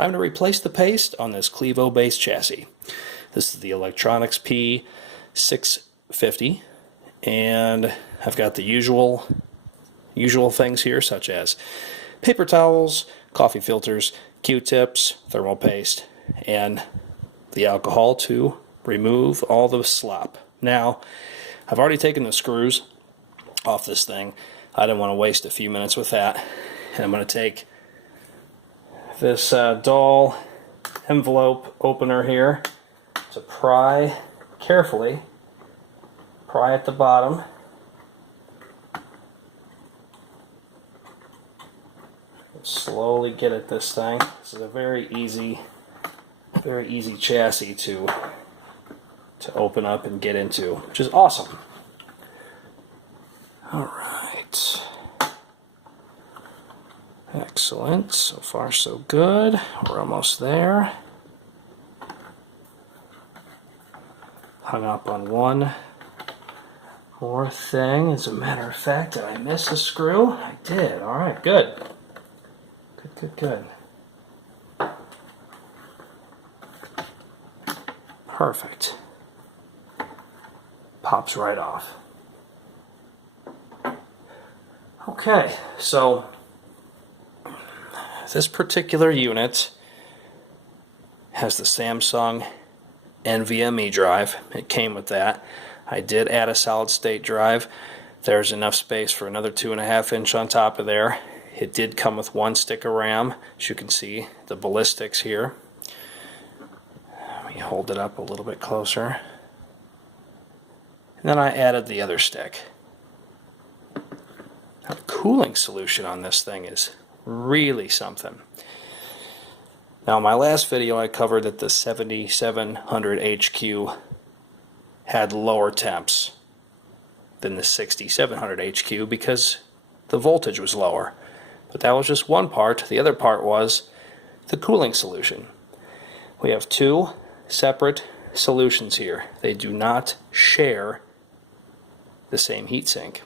Time to replace the paste on this Clevo base chassis. This is the Eluktronics P650, and I've got the usual things here, such as paper towels, coffee filters, Q-tips, thermal paste, and the alcohol to remove all the slop. Now, I've already taken the screws off this thing. I didn't want to waste a few minutes with that, and I'm going to take this dull envelope opener here to pry carefully, pry at the bottom. Slowly get at this thing. This is a very easy chassis to open up and get into, which is awesome. Alright. Excellent. So far so good. We're almost there. Hung up on one more thing. As a matter of fact, did I miss a screw? I did. Alright, good. Good. Perfect. Pops right off. Okay, so this particular unit has the Samsung NVMe drive. It came with that. I did add a solid state drive. There's enough space for another 2.5 inch on top of there. It did come with one stick of RAM, as you can see, the ballistics here. Let me hold it up a little bit closer. And then I added the other stick. Now, the cooling solution on this thing is really something. Now, in my last video I covered that the 7700 HQ had lower temps than the 6700 HQ because the voltage was lower. But that was just one part. The other part was the cooling solution. We have two separate solutions here. They do not share the same heatsink.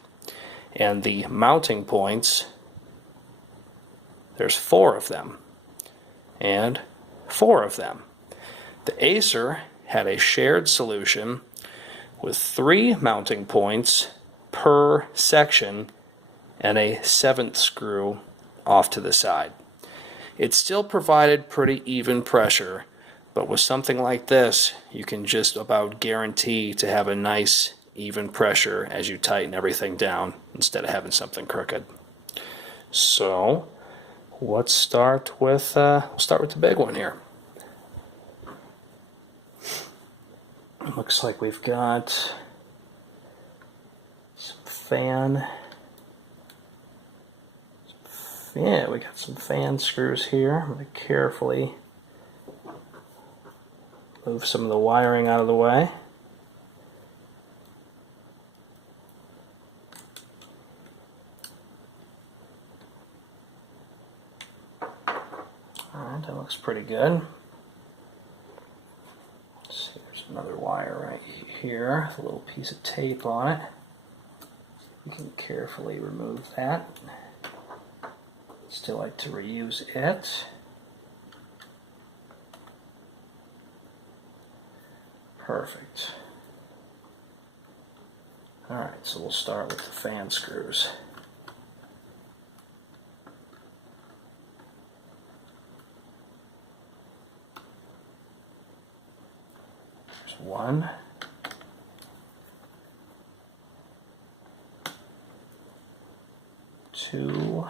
And the mounting points, there's 4 of them. And 4 of them. The Acer had a shared solution with 3 mounting points per section and a 7th screw off to the side. It still provided pretty even pressure, but with something like this, you can just about guarantee to have a nice even pressure as you tighten everything down instead of having something crooked. So let's start with the big one here. Looks like we've got some fan. Yeah, we got some fan screws here. I'm going to carefully move some of the wiring out of the way. Alright, that looks pretty good. Let's see, there's another wire right here, with a little piece of tape on it. You can carefully remove that. Still like to reuse it. Perfect. Alright, so we'll start with the fan screws. There's 1. 2.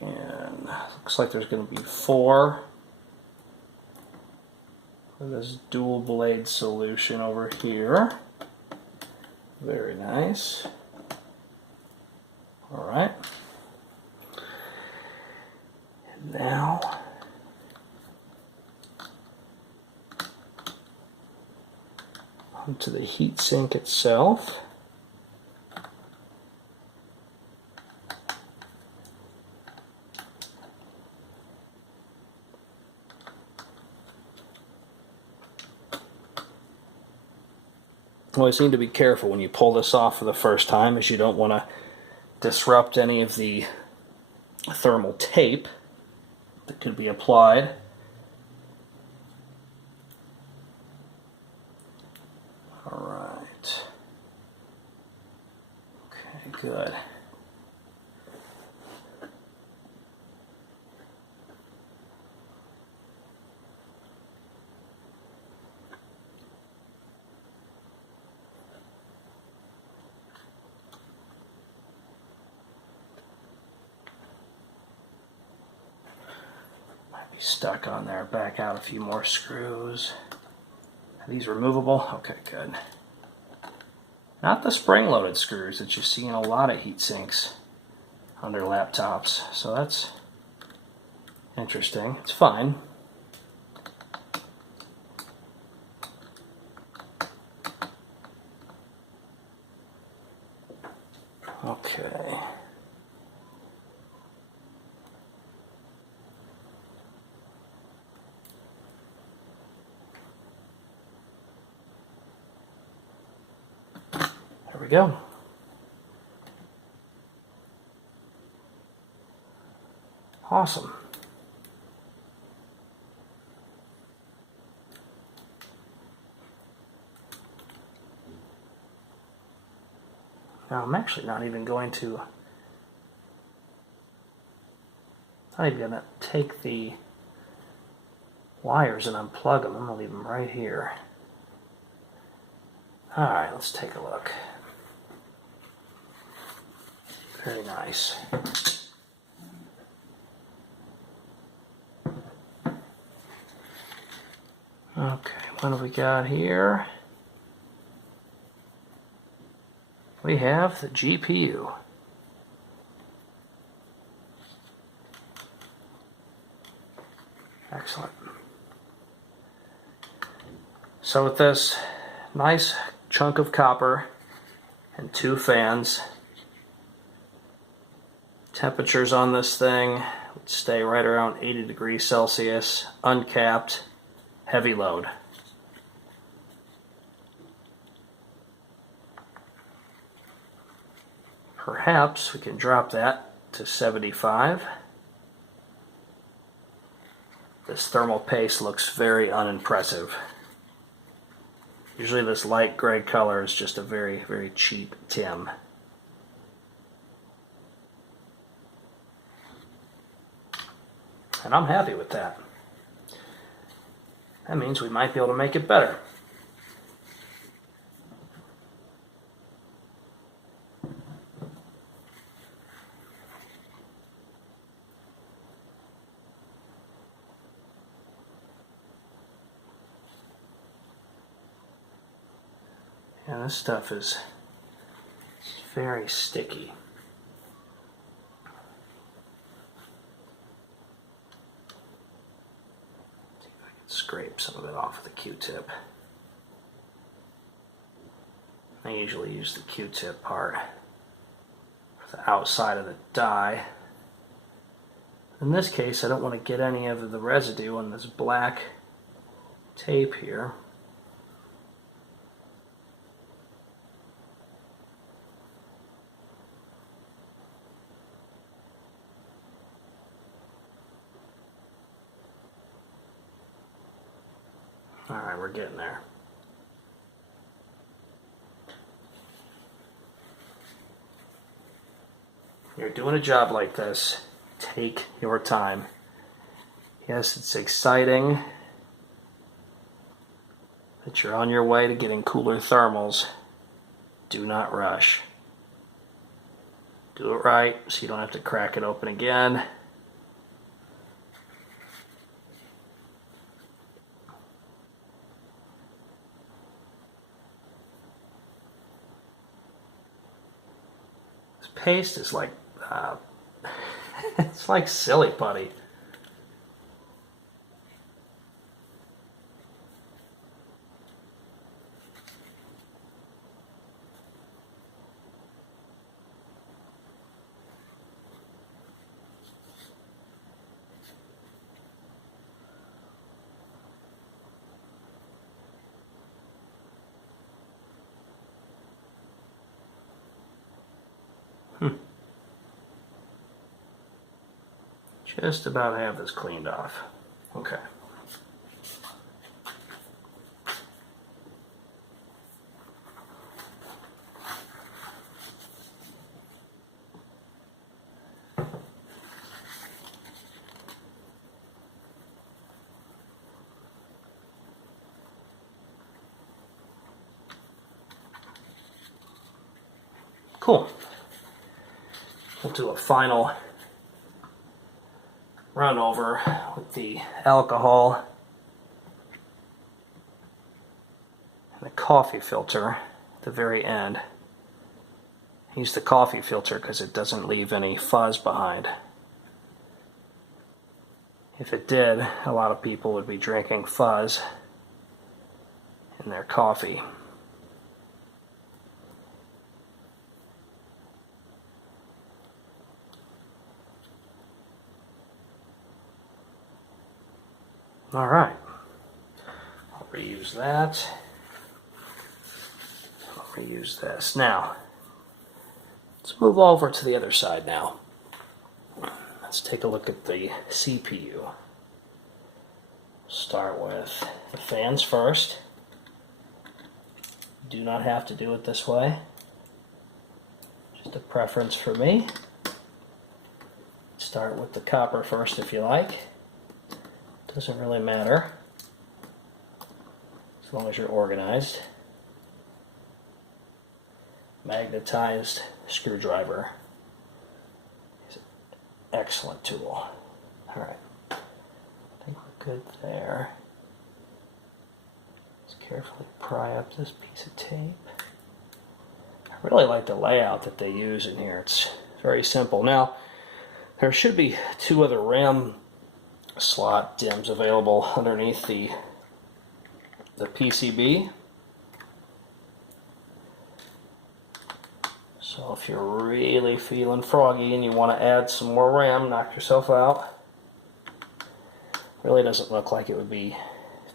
And looks like there's going to be 4 for this dual blade solution over here. Very nice. Alright. And now onto the heatsink itself. Always need to be careful when you pull this off for the first time, as you don't want to disrupt any of the thermal tape. that could be applied. All right. Okay, good. Stuck on there. Back out a few more screws. Are these removable? Okay, good. Not the spring-loaded screws that you see in a lot of heat sinks under laptops. So that's interesting. It's fine. Okay. There we go. Awesome. Now I'm actually not even going to take the wires and unplug them. I'm going to leave them right here. Alright, let's take a look. Very nice. Okay, what do we got here? We have the GPU. Excellent. So with this nice chunk of copper and 2 fans, temperatures on this thing would stay right around 80 degrees Celsius, uncapped, heavy load. Perhaps we can drop that to 75. This thermal paste looks very unimpressive. Usually this light gray color is just a very, very cheap tin. And I'm happy with that. That means we might be able to make it better. Yeah, this stuff is very sticky. See if I can scrape some of it off with a Q-tip. I usually use the Q-tip part for the outside of the die. In this case, I don't want to get any of the residue on this black tape here. Alright, we're getting there. You're doing a job like this, take your time. Yes, it's exciting that you're on your way to getting cooler thermals. Do not rush. Do it right so you don't have to crack it open again. This paste is like it's like silly putty. just about have this cleaned off. Okay. Cool. We'll do a final run over with the alcohol and the coffee filter at the very end. Use the coffee filter because it doesn't leave any fuzz behind. If it did, a lot of people would be drinking fuzz in their coffee. All right, I'll reuse that. I'll reuse this. Now, let's move over to the other side now. Let's take a look at the CPU. Start with the fans first. Do not have to do it this way. Just a preference for me. Start with the copper first if you like. Doesn't really matter, as long as you're organized. Magnetized screwdriver is an excellent tool. Alright, I think we're good there. Let's carefully pry up this piece of tape. I really like the layout that they use in here. It's very simple. Now, there should be two other RAM slot DIMMs available underneath the PCB. So if you're really feeling froggy and you want to add some more RAM, knock yourself out. Really doesn't look like it would be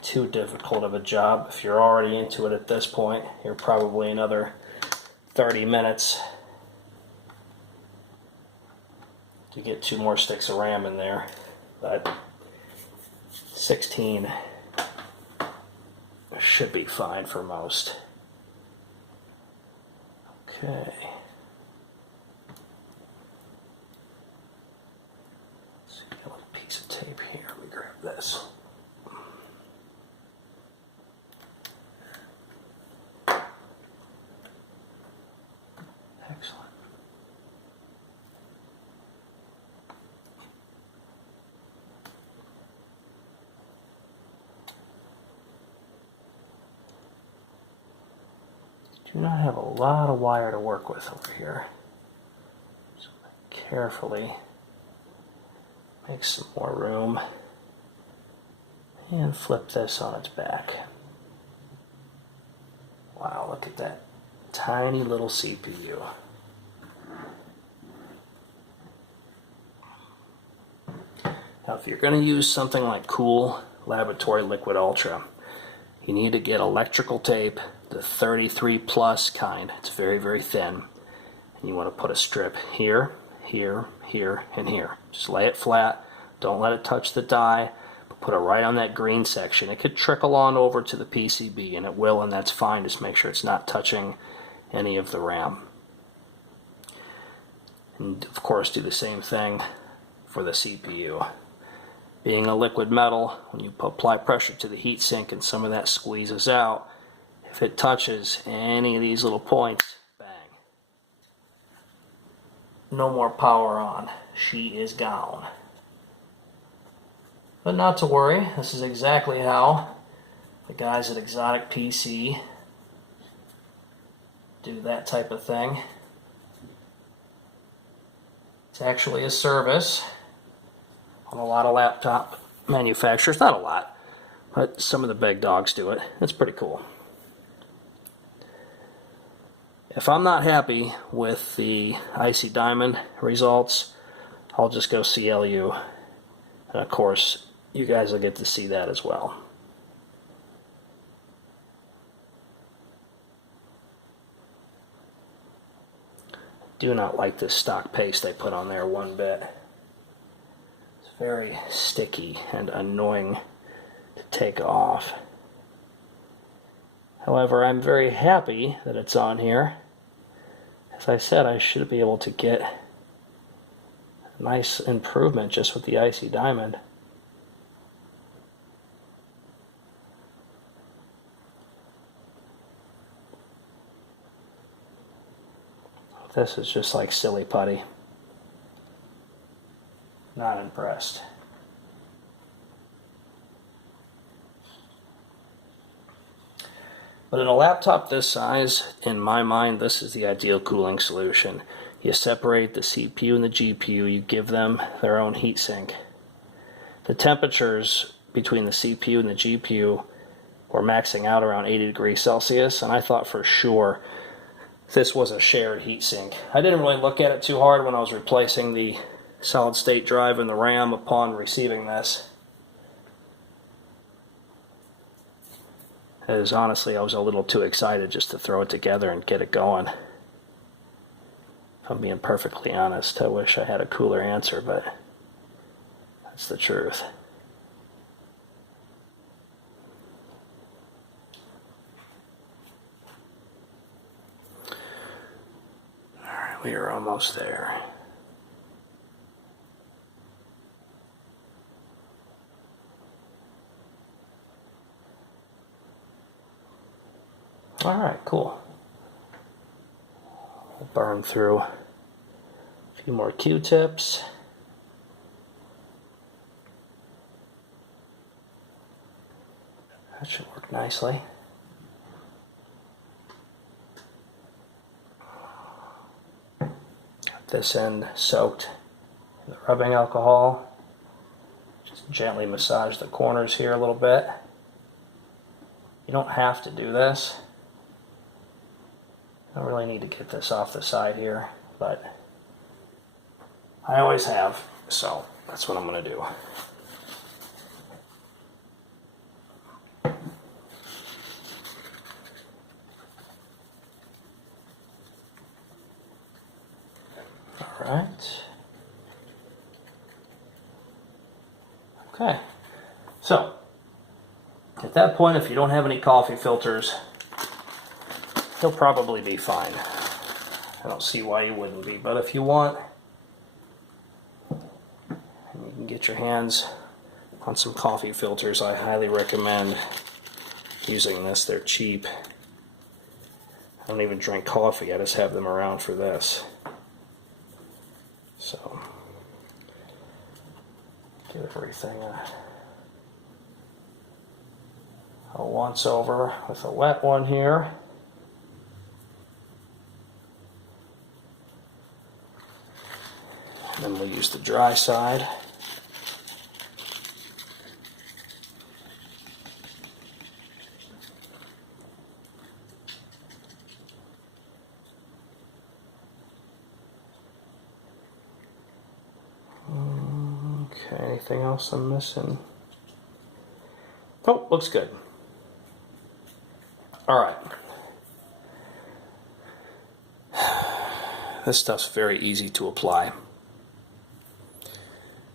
too difficult of a job. If you're already into it at this point, you're probably another 30 minutes to get 2 more sticks of RAM in there. But 16 should be fine for most. Okay. Let's see, got a little piece of tape here. Let me grab this. Excellent. Do not have a lot of wire to work with over here. So carefully make some more room and flip this on its back. Wow, look at that tiny little CPU. Now if you're going to use something like Cool Laboratory Liquid Ultra, you need to get electrical tape, the 33 plus kind. It's very, very thin. And you want to put a strip here, here, here, and here. Just lay it flat. Don't let it touch the die, but put it right on that green section. It could trickle on over to the PCB, and it will, and that's fine. Just make sure it's not touching any of the RAM. And of course, do the same thing for the CPU. Being a liquid metal, when you apply pressure to the heatsink and some of that squeezes out, if it touches any of these little points, bang. No more power on. She is gone. But not to worry, this is exactly how the guys at Exotic PC do that type of thing. It's actually a service on a lot of laptop manufacturers. Not a lot, but some of the big dogs do it. It's pretty cool. If I'm not happy with the Icy Diamond results, I'll just go CLU. And of course, you guys will get to see that as well. Do not like this stock paste they put on there one bit. It's very sticky and annoying to take off. However, I'm very happy that it's on here. As I said, I should be able to get a nice improvement just with the icy diamond. This is just like silly putty. Not impressed. But in a laptop this size, in my mind, this is the ideal cooling solution. You separate the CPU and the GPU, you give them their own heatsink. The temperatures between the CPU and the GPU were maxing out around 80 degrees Celsius, and I thought for sure this was a shared heatsink. I didn't really look at it too hard when I was replacing the solid state drive and the RAM upon receiving this. As honestly, I was a little too excited just to throw it together and get it going. If I'm being perfectly honest, I wish I had a cooler answer, but that's the truth. Alright, we are almost there. Alright, cool. We'll burn through a few more Q-tips. That should work nicely. Got this end soaked in the rubbing alcohol. Just gently massage the corners here a little bit. You don't have to do this. I don't really need to get this off the side here, but I always have, so that's what I'm going to do. Alright. Okay. So, at that point, if you don't have any coffee filters, he'll probably be fine. I don't see why you wouldn't be, but if you want, and you can get your hands on some coffee filters, I highly recommend using this. They're cheap. I don't even drink coffee, I just have them around for this. So, give everything a once over with a wet one here. And then we'll use the dry side. Okay, anything else I'm missing? Oh, looks good. All right. This stuff's very easy to apply.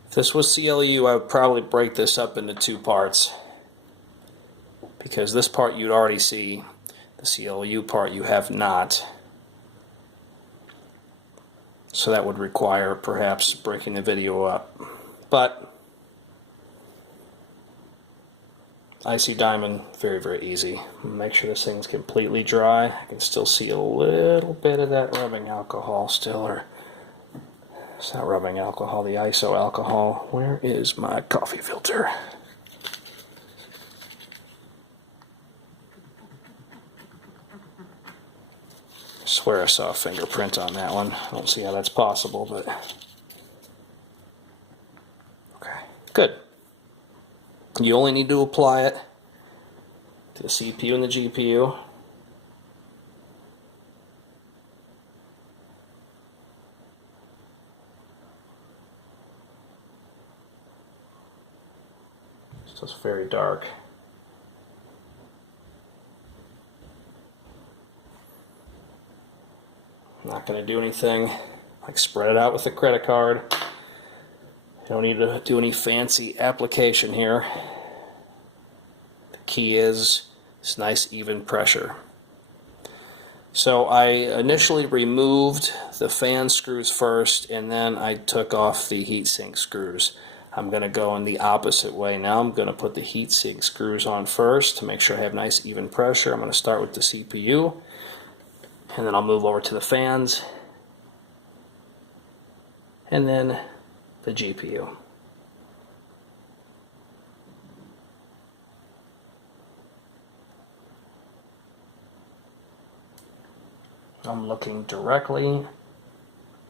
If this was CLU, I would probably break this up into two parts, because this part you'd already see, the CLU part you have not. So that would require perhaps breaking the video up. But icy diamond, very, very easy. Make sure this thing's completely dry. I can still see a little bit of that rubbing alcohol still, or it's not rubbing alcohol, the iso alcohol. Where is my coffee filter? I swear I saw a fingerprint on that one. I don't see how that's possible, but okay, good. You only need to apply it to the CPU and the GPU. It's very dark. I'm not going to do anything like spread it out with a credit card. You don't need to do any fancy application here. The key is this nice even pressure. So I initially removed the fan screws first, and then I took off the heatsink screws. I'm going to go in the opposite way now. I'm going to put the heatsink screws on first to make sure I have nice even pressure. I'm going to start with the CPU, and then I'll move over to the fans, and then the GPU. I'm looking directly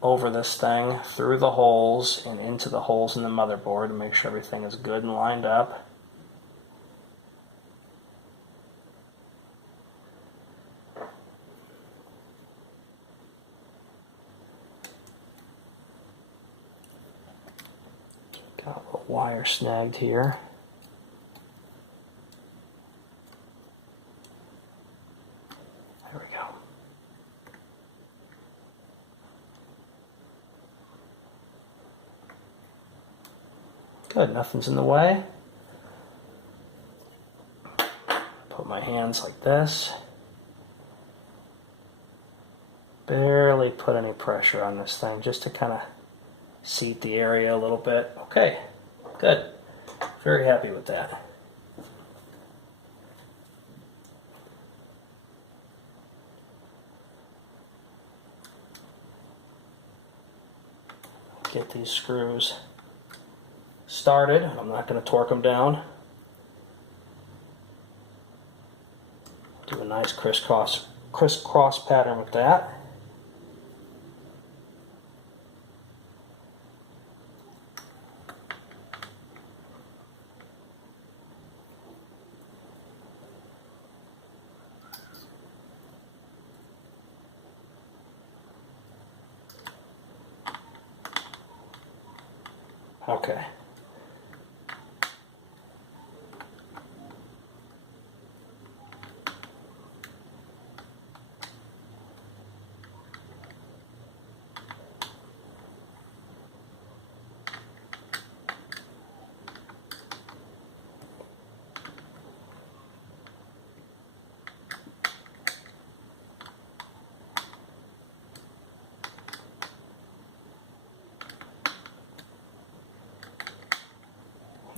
over this thing through the holes and into the holes in the motherboard to make sure everything is good and lined up. Got a little wire snagged here. There we go. Good, nothing's in the way. Put my hands like this. Barely put any pressure on this thing, just to kind of seat the area a little bit. Okay, good. Very happy with that. Get these screws started. I'm not going to torque them down. Do a nice crisscross pattern with that. Okay.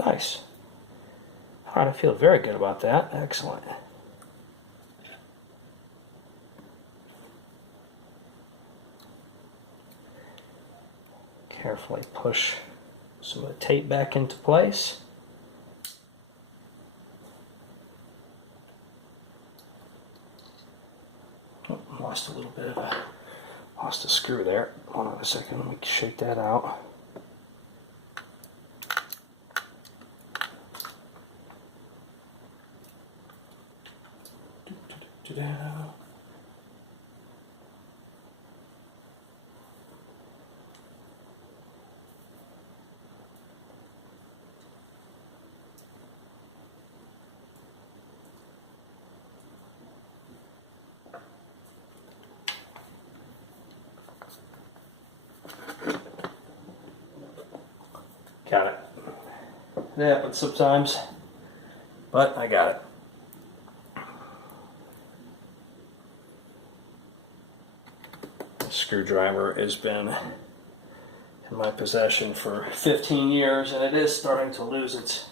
Nice. All right, I feel very good about that. Excellent. Carefully push some of the tape back into place. Oh, lost a screw there. Hold on a second, let me shake that out. Got it. It happens sometimes, but I got it. The screwdriver has been in my possession for 15 years, and it is starting to lose its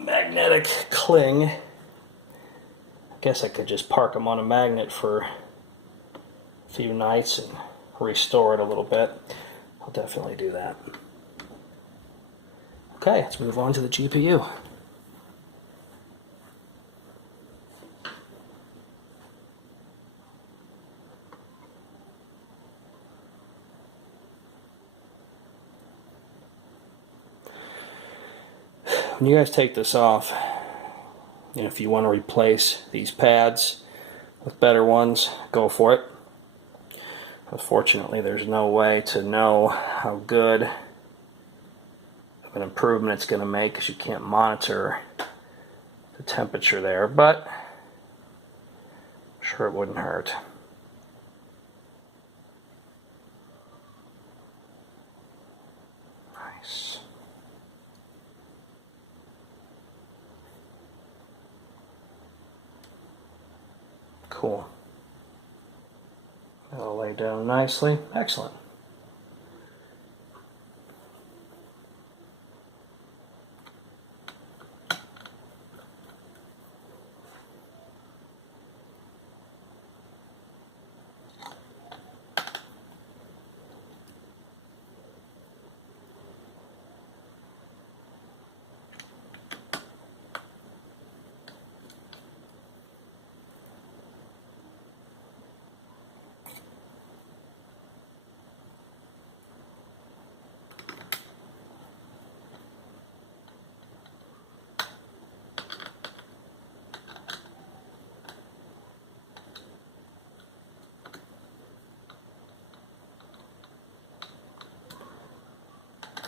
magnetic cling. I guess I could just park them on a magnet for a few nights and restore it a little bit. I'll definitely do that. Okay, let's move on to the GPU. When you guys take this off, if you want to replace these pads with better ones, go for it. Unfortunately, there's no way to know how good of an improvement it's going to make because you can't monitor the temperature there, but I'm sure it wouldn't hurt. cool. That'll lay down nicely. Excellent.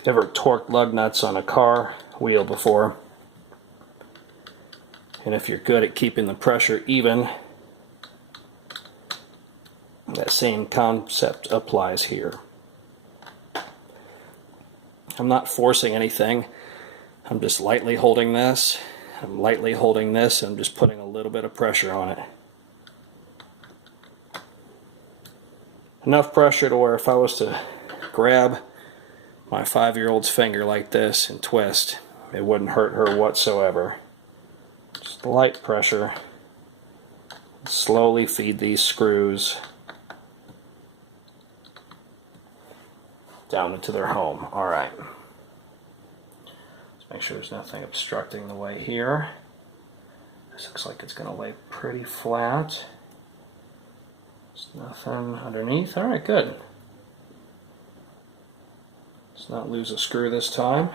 Ever torqued lug nuts on a car wheel before? And if you're good at keeping the pressure even, that same concept applies here. I'm not forcing anything. I'm just lightly holding this. I'm lightly holding this. I'm just putting a little bit of pressure on it. Enough pressure to where if I was to grab my 5-year-old's finger like this and twist, it wouldn't hurt her whatsoever. Just light pressure. Slowly feed these screws down into their home. Alright. Let's make sure there's nothing obstructing the way here. This looks like it's going to lay pretty flat. There's nothing underneath. Alright, good. Let's not lose a screw this time.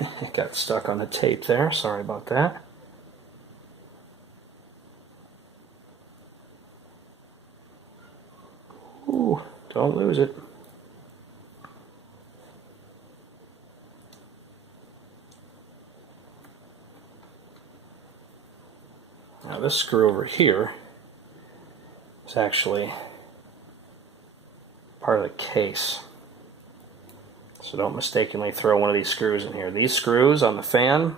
It got stuck on the tape there. Sorry about that. Ooh, don't lose it. Now this screw over here is actually part of the case. So don't mistakenly throw one of these screws in here. These screws on the fan are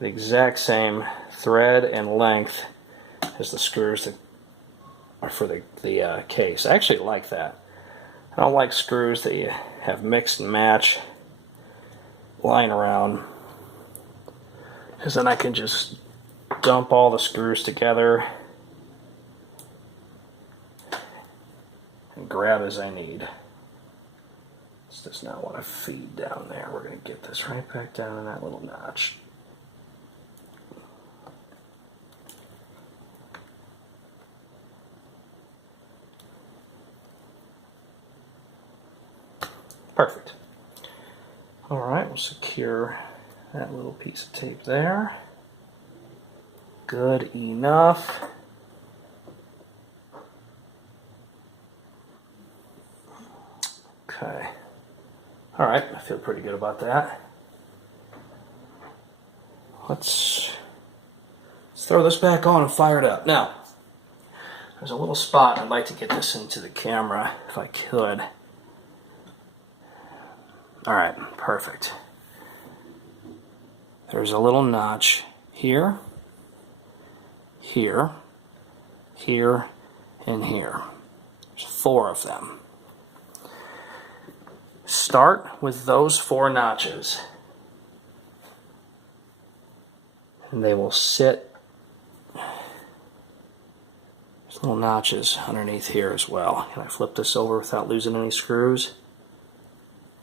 the exact same thread and length as the screws that are for the case. I actually like that. I don't like screws that you have mix and match lying around, because then I can just dump all the screws together and grab as I need. This does not want to feed down there. We're going to get this right back down in that little notch. Perfect. Alright, we'll secure that little piece of tape there. Good enough. Okay. Alright, I feel pretty good about that. Let's throw this back on and fire it up. Now, there's a little spot. I'd like to get this into the camera if I could. Alright, perfect. There's a little notch here, here, here, and here. There's 4 of them. Start with those 4 notches, and they will sit. There's little notches underneath here as well. Can I flip this over without losing any screws?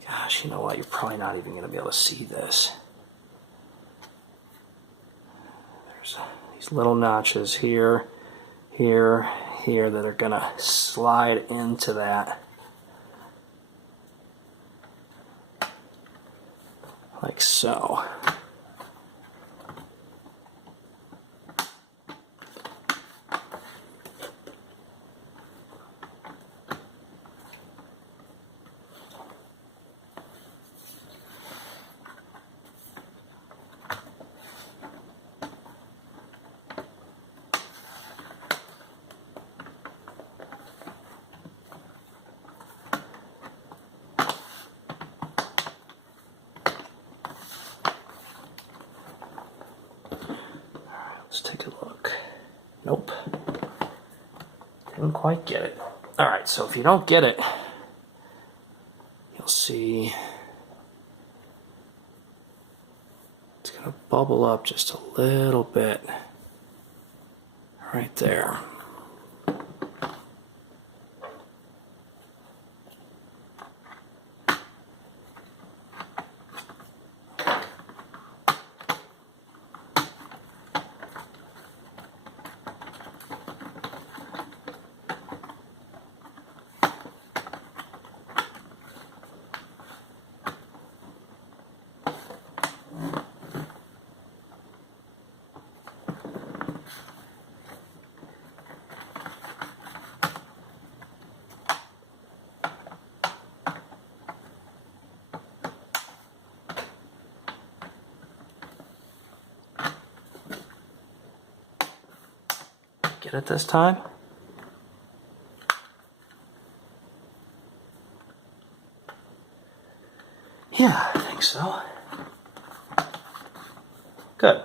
Gosh, you know what? You're probably not even going to be able to see this. There's these little notches here, here, here that are going to slide into that. Like so. Didn't quite get it. All right, so if you don't get it, you'll see it's going to bubble up just a little bit right there. Get it this time? Yeah, I think so. Good.